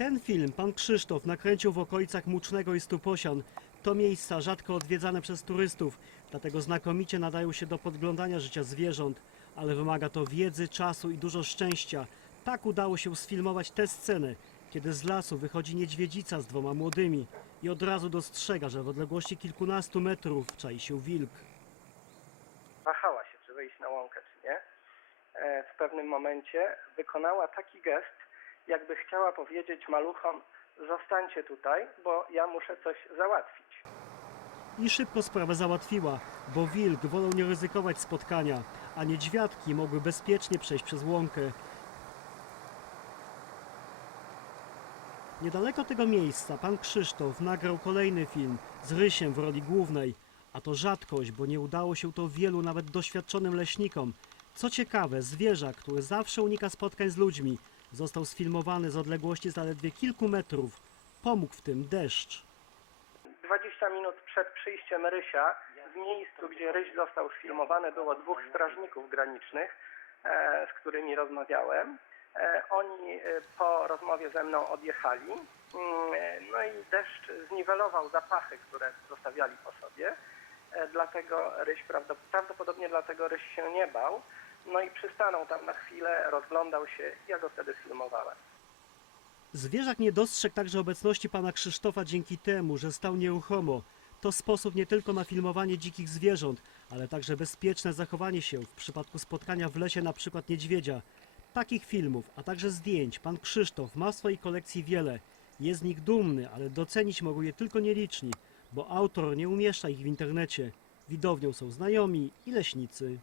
Ten film pan Krzysztof nakręcił w okolicach Mucznego i Stuposian. To miejsca rzadko odwiedzane przez turystów, dlatego znakomicie nadają się do podglądania życia zwierząt, ale wymaga to wiedzy, czasu i dużo szczęścia. Tak udało się sfilmować tę scenę, kiedy z lasu wychodzi niedźwiedzica z dwoma młodymi i od razu dostrzega, że w odległości kilkunastu metrów czai się wilk. wahała się, czy wyjść na łąkę, czy nie. E, W pewnym momencie wykonała taki gest, jakby chciała powiedzieć maluchom: Zostańcie tutaj, bo ja muszę coś załatwić. I szybko sprawę załatwiła, bo wilk wolał nie ryzykować spotkania, a niedźwiadki mogły bezpiecznie przejść przez łąkę. Niedaleko tego miejsca pan Krzysztof nagrał kolejny film z Rysiem w roli głównej, a to rzadkość, bo nie udało się to wielu nawet doświadczonym leśnikom. Co ciekawe, zwierzak, który zawsze unika spotkań z ludźmi, został sfilmowany z odległości zaledwie kilku metrów. Pomógł w tym deszcz. 20 minut przed przyjściem Rysia, w miejscu, gdzie Ryś został sfilmowany, było dwóch strażników granicznych, e, z którymi rozmawiałem. E, Oni e, po rozmowie ze mną odjechali, Mm, no i deszcz zniwelował zapachy, które zostawiali po sobie. Dlatego Ryś, prawdop- prawdopodobnie dlatego Ryś się nie bał. No i przystanął tam na chwilę, rozglądał się, ja go wtedy filmowałem. Zwierzak nie dostrzegł także obecności pana Krzysztofa dzięki temu, że stał nieruchomo. To sposób nie tylko na filmowanie dzikich zwierząt, ale także bezpieczne zachowanie się w przypadku spotkania w lesie na przykład niedźwiedzia. Takich filmów, a także zdjęć pan Krzysztof ma w swojej kolekcji wiele. Jest z nich dumny, ale docenić mogą je tylko nieliczni, bo autor nie umieszcza ich w internecie. Widownią są znajomi i leśnicy.